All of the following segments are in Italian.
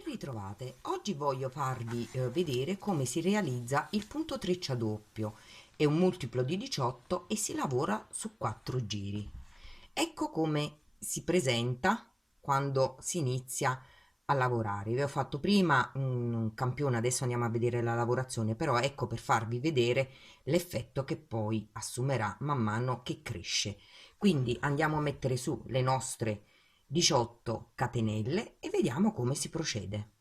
Ben ritrovate, oggi voglio farvi vedere come si realizza il punto treccia doppio. È un multiplo di 18 e si lavora su 4 giri. Ecco come si presenta quando si inizia a lavorare. Vi ho fatto prima un campione, adesso andiamo a vedere la lavorazione, però ecco per farvi vedere l'effetto che poi assumerà man mano che cresce. Quindi andiamo a mettere su le nostre 18 catenelle e vediamo come si procede.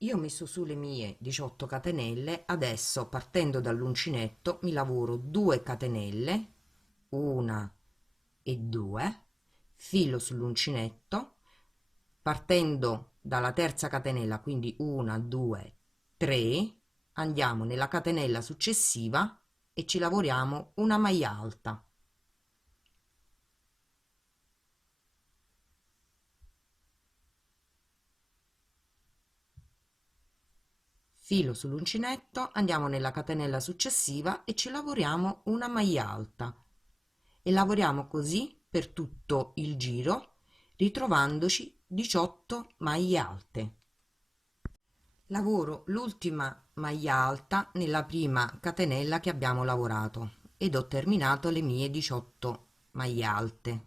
Io ho messo su le mie 18 catenelle, adesso partendo dall'uncinetto mi lavoro 2 catenelle, una e 2, filo sull'uncinetto, partendo dalla terza catenella, quindi 1, 2, 3, andiamo nella catenella successiva e ci lavoriamo una maglia alta. Filo sull'uncinetto, andiamo nella catenella successiva e ci lavoriamo una maglia alta e lavoriamo così per tutto il giro, ritrovandoci 18 maglie alte. Lavoro l'ultima maglia alta nella prima catenella che abbiamo lavorato ed ho terminato le mie 18 maglie alte.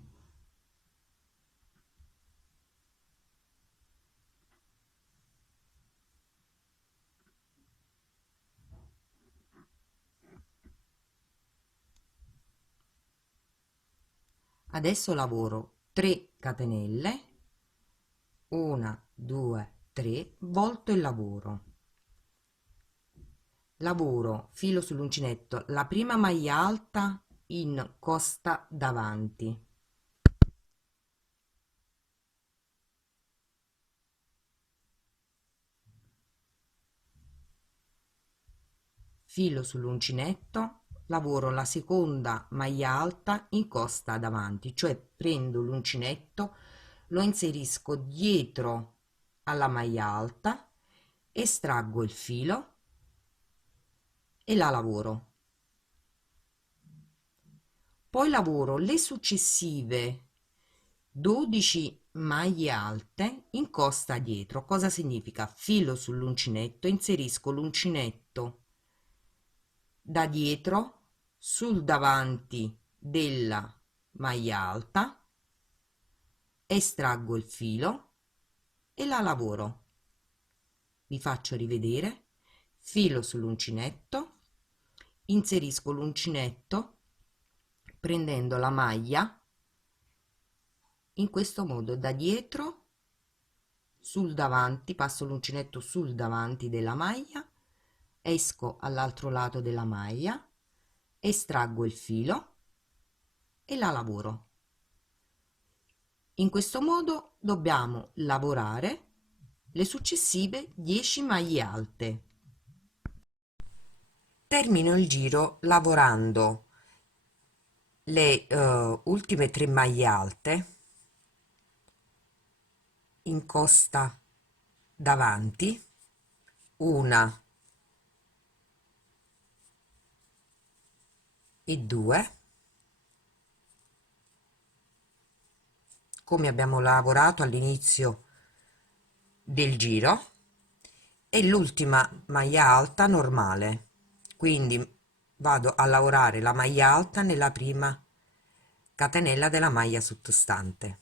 Adesso lavoro 3 catenelle, 1, 2, 3, volto il lavoro filo sull'uncinetto la prima maglia alta in costa davanti, filo sull'uncinetto, lavoro la seconda maglia alta in costa davanti, cioè prendo l'uncinetto, lo inserisco dietro alla maglia alta, estraggo il filo e la lavoro. Poi lavoro le successive 12 maglie alte in costa dietro. Cosa significa? Filo sull'uncinetto, inserisco l'uncinetto da dietro sul davanti della maglia alta, estraggo il filo e la lavoro. Vi faccio rivedere. Filo sull'uncinetto, inserisco l'uncinetto prendendo la maglia in questo modo da dietro sul davanti, passo l'uncinetto sul davanti della maglia, esco all'altro lato della maglia, estraggo il filo e la lavoro. In questo modo dobbiamo lavorare le successive 10 maglie alte. Termino il giro lavorando le ultime 3 maglie alte in costa davanti, una e 2, come abbiamo lavorato all'inizio del giro, e l'ultima maglia alta normale, quindi vado a lavorare la maglia alta nella prima catenella della maglia sottostante,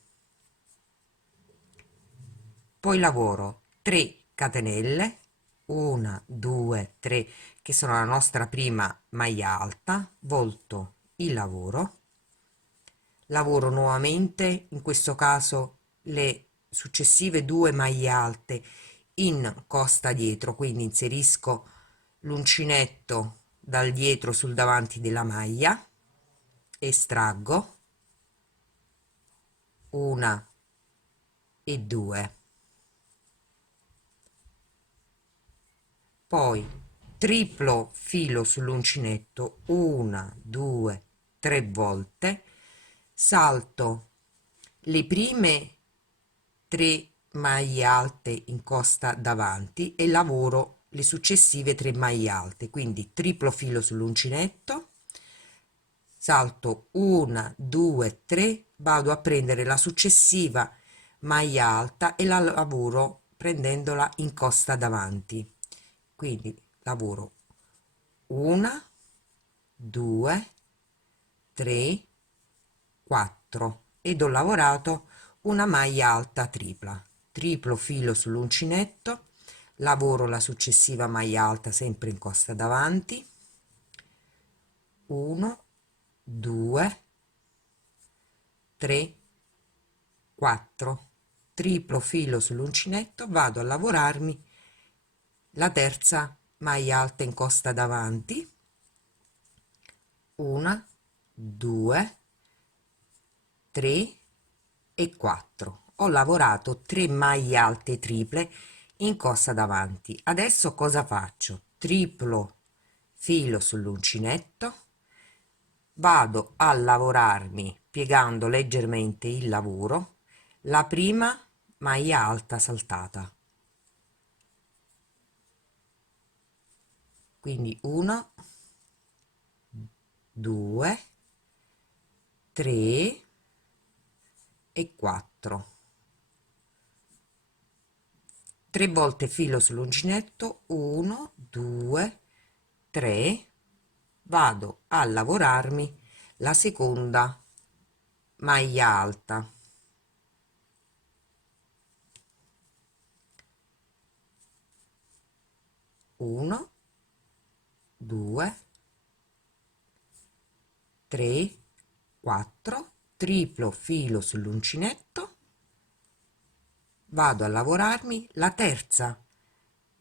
poi lavoro 3 catenelle, 1, 2, 3, che sono la nostra prima maglia alta, volto il lavoro nuovamente, in questo caso le successive 2 maglie alte in costa dietro, quindi inserisco l'uncinetto dal dietro sul davanti della maglia, estraggo una e 2, poi triplo filo sull'uncinetto 1, 2, 3 volte, salto le prime 3 maglie alte in costa davanti e lavoro le successive 3 maglie alte, quindi triplo filo sull'uncinetto, salto 1, 2, 3, vado a prendere la successiva maglia alta e la lavoro prendendola in costa davanti. Quindi lavoro 1, 2, 3, 4 ed ho lavorato una maglia alta tripla. Triplo filo sull'uncinetto, lavoro la successiva maglia alta sempre in costa davanti, 1, 2, 3, 4, triplo filo sull'uncinetto, vado a lavorarmi la terza maglia alta in costa davanti, 1, 2, 3 e 4. Ho lavorato 3 maglie alte triple in costa davanti. Adesso cosa faccio? Triplo filo sull'uncinetto, vado a lavorarmi piegando leggermente il lavoro la prima maglia alta saltata, quindi 1, 2, 3 e 4. 3 volte filo sull'uncinetto, 1, 2, 3, vado a lavorarmi la seconda maglia alta, 1, 2, 3, 4, triplo filo sull'uncinetto, vado a lavorarmi la terza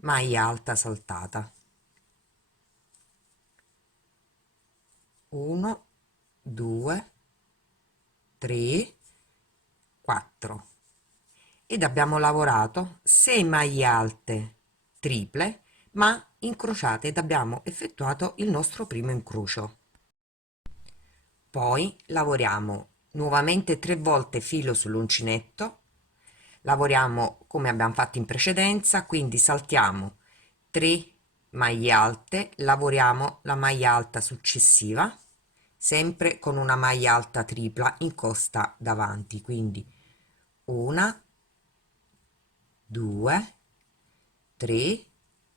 maglia alta saltata, 1, 2, 3, 4 ed abbiamo lavorato 6 maglie alte triple ma incrociate ed abbiamo effettuato il nostro primo incrocio. Poi lavoriamo nuovamente 3 volte filo sull'uncinetto, lavoriamo come abbiamo fatto in precedenza, quindi saltiamo 3 maglie alte, lavoriamo la maglia alta successiva sempre con una maglia alta tripla in costa davanti, quindi 1, 2, 3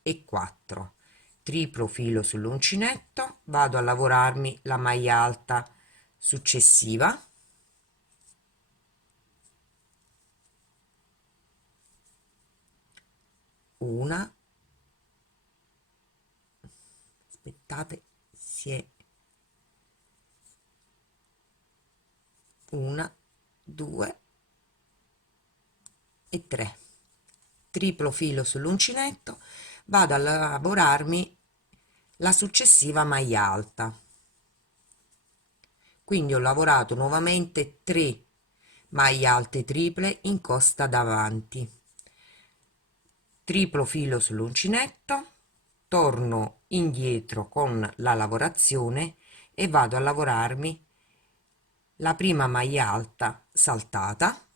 e 4. Triplo filo sull'uncinetto, vado a lavorarmi la maglia alta successiva, una, aspettate, si è una, 2 e 3. Triplo filo sull'uncinetto, vado a lavorarmi la successiva maglia alta, quindi ho lavorato nuovamente 3 maglie alte triple in costa davanti, triplo filo sull'uncinetto, torno indietro con la lavorazione e vado a lavorarmi la prima maglia alta saltata,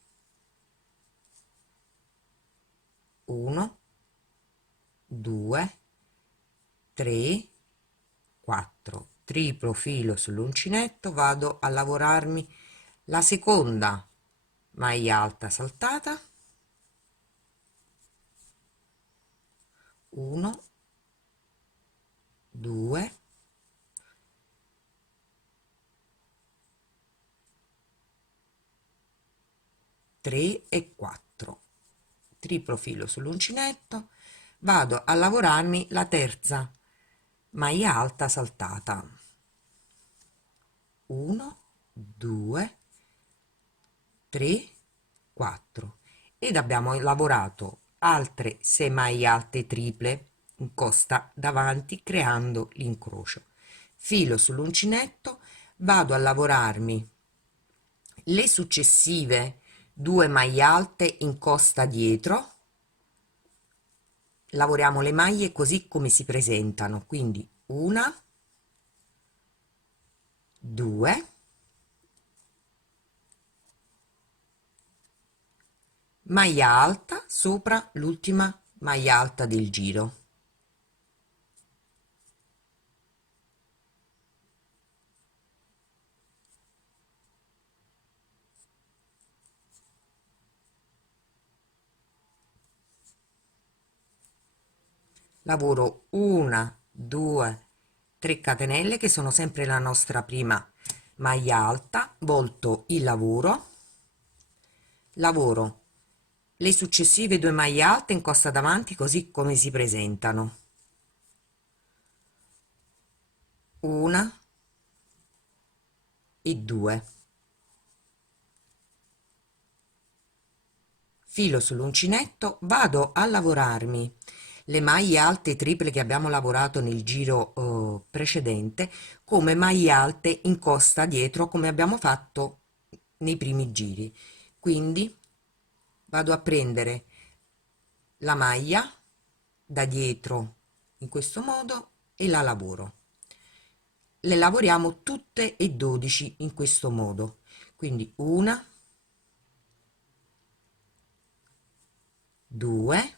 1, 2, 3, 4, triplo filo sull'uncinetto, vado a lavorarmi la seconda maglia alta saltata, 1, 2, 3 e 4, triplo filo sull'uncinetto, vado a lavorarmi la terza maglia alta saltata, 1, 2, 3, 4 ed abbiamo lavorato altre 6 maglie alte triple in costa davanti creando l'incrocio. Filo sull'uncinetto, vado a lavorarmi le successive 2 maglie alte in costa dietro, lavoriamo le maglie così come si presentano, quindi una, 2, maglia alta sopra l'ultima maglia alta del giro, lavoro una, 2, 3 catenelle che sono sempre la nostra prima maglia alta, volto il lavoro, lavoro le successive 2 maglie alte in costa davanti così come si presentano, una e 2, filo sull'uncinetto, vado a lavorarmi le maglie alte triple che abbiamo lavorato nel giro precedente come maglie alte in costa dietro come abbiamo fatto nei primi giri. Quindi vado a prendere la maglia da dietro in questo modo e la lavoro. Le lavoriamo tutte e 12 in questo modo, quindi una, 2,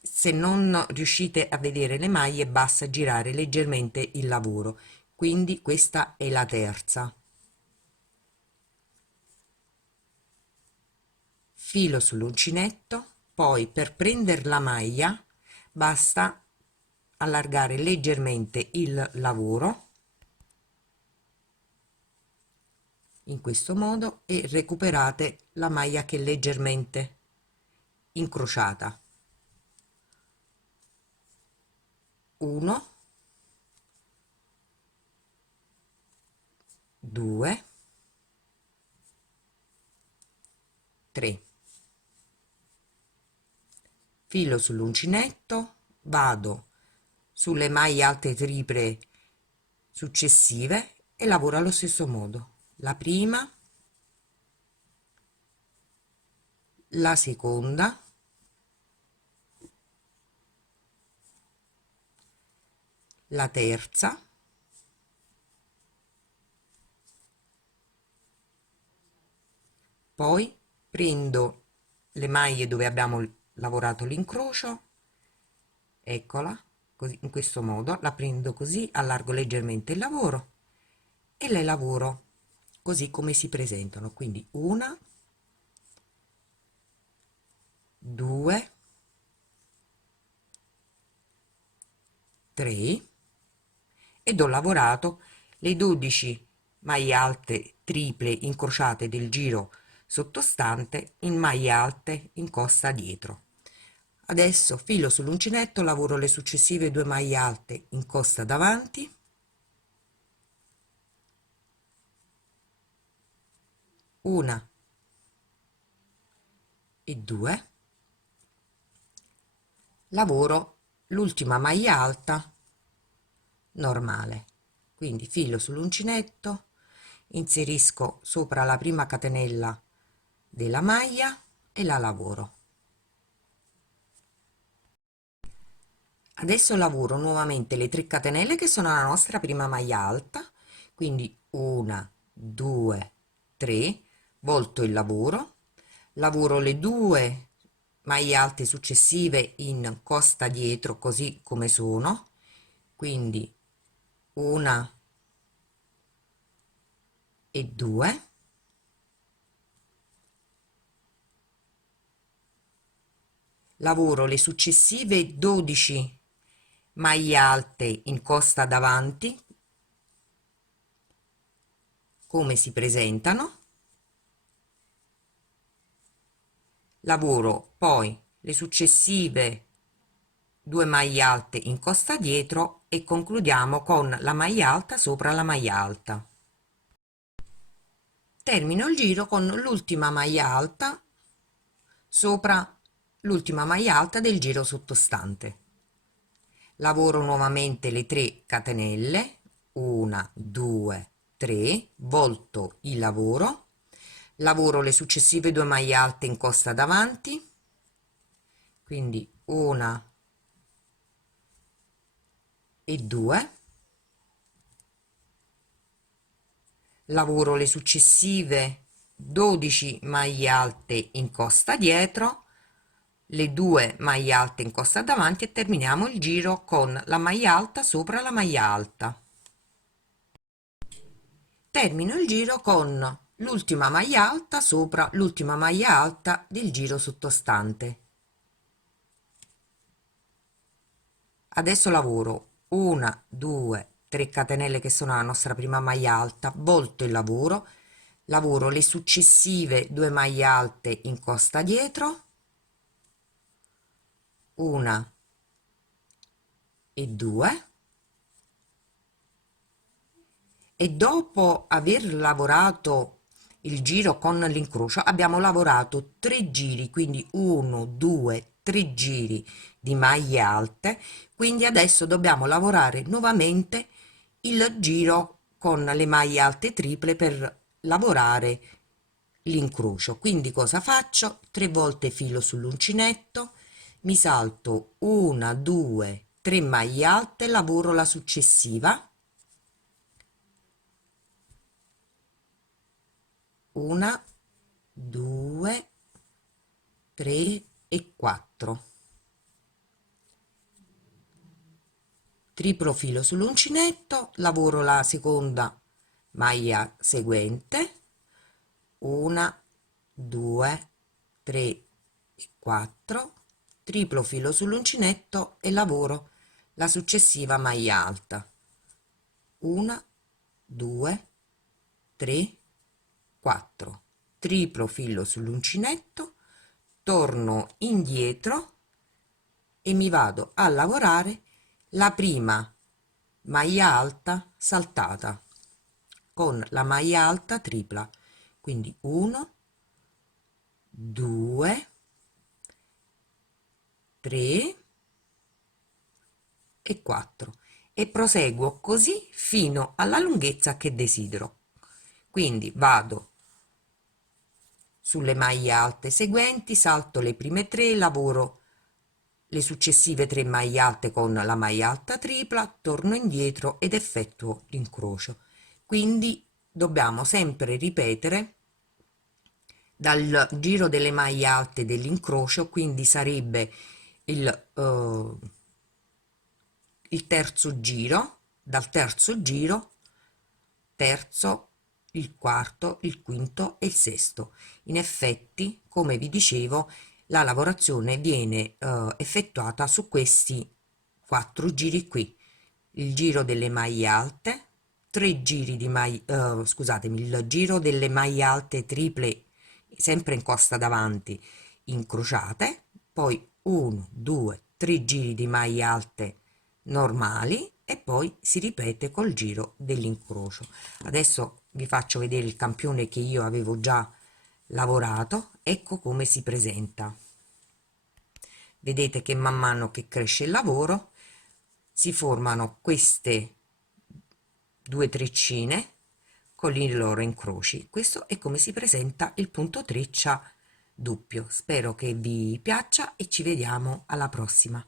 se non riuscite a vedere le maglie basta girare leggermente il lavoro, quindi questa è la terza, filo sull'uncinetto, poi per prendere la maglia basta allargare leggermente il lavoro in questo modo e recuperate la maglia che è leggermente incrociata. 1, 2, 3, filo sull'uncinetto, vado sulle maglie alte triple successive e lavoro allo stesso modo la prima, la seconda, la terza, poi prendo le maglie dove abbiamo lavorato l'incrocio, eccola, così in questo modo la prendo così, allargo leggermente il lavoro e le lavoro così come si presentano, quindi una, 2, 3 ed ho lavorato le 12 maglie alte triple incrociate del giro sottostante in maglie alte in costa dietro. Adesso filo sull'uncinetto, lavoro le successive 2 maglie alte in costa davanti, una e 2, lavoro l'ultima maglia alta normale, quindi filo sull'uncinetto, inserisco sopra la prima catenella della maglia e la lavoro. Adesso lavoro nuovamente le 3 catenelle che sono la nostra prima maglia alta, quindi una, 2, 3, volto il lavoro, lavoro le 2 maglie alte successive in costa dietro così come sono, quindi una e 2, lavoro le successive 12 maglie alte in costa davanti come si presentano, lavoro poi le successive 2 maglie alte in costa dietro e concludiamo con la maglia alta sopra la maglia alta. Termino il giro con l'ultima maglia alta sopra l'ultima maglia alta del giro sottostante. Lavoro nuovamente le 3 catenelle, 1, 2, 3, volto il lavoro, lavoro le successive 2 maglie alte in costa davanti, quindi una e 2, lavoro le successive 12 maglie alte in costa dietro, le 2 maglie alte in costa davanti e terminiamo il giro con la maglia alta sopra la maglia alta. Termino il giro con l'ultima maglia alta sopra l'ultima maglia alta del giro sottostante. Adesso lavoro 1, 2, 3 catenelle che sono la nostra prima maglia alta, volto il lavoro, lavoro le successive 2 maglie alte in costa dietro, 1 e 2, e dopo aver lavorato il giro con l'incrocio abbiamo lavorato 3 giri, quindi 1, 2, 3 giri di maglie alte, quindi adesso dobbiamo lavorare nuovamente il giro con le maglie alte triple per lavorare l'incrocio. Quindi cosa faccio? 3 volte filo sull'uncinetto, mi salto 1, 2, 3 maglie alte, lavoro la successiva, 1, 2, 3 e 4. Triplo filo sull'uncinetto, lavoro la seconda maglia seguente, 1, 2, 3 e 4, triplo filo sull'uncinetto e lavoro la successiva maglia alta, 1, 2, 3, 4, triplo filo sull'uncinetto, torno indietro e mi vado a lavorare la prima maglia alta saltata con la maglia alta tripla, quindi 1, 2, 3 e 4, e proseguo così fino alla lunghezza che desidero. Quindi vado sulle maglie alte seguenti, salto le prime 3, lavoro le successive 3 maglie alte con la maglia alta tripla, torno indietro ed effettuo l'incrocio. Quindi dobbiamo sempre ripetere dal giro delle maglie alte dell'incrocio, quindi sarebbe il terzo giro, dal terzo giro, terzo, il quarto, il quinto e il sesto. In effetti, come vi dicevo, la lavorazione viene effettuata su questi 4 giri qui: il giro delle maglie alte, 3 giri di maglie, scusatemi, il giro delle maglie alte triple sempre in costa davanti incrociate, poi 1, 2, 3 giri di maglie alte normali e poi si ripete col giro dell'incrocio. Adesso vi faccio vedere il campione che io avevo già lavorato. Ecco come si presenta. Vedete che man mano che cresce il lavoro si formano queste 2 treccine con i loro incroci. Questo è come si presenta il punto treccia doppio. Spero che vi piaccia e ci vediamo alla prossima.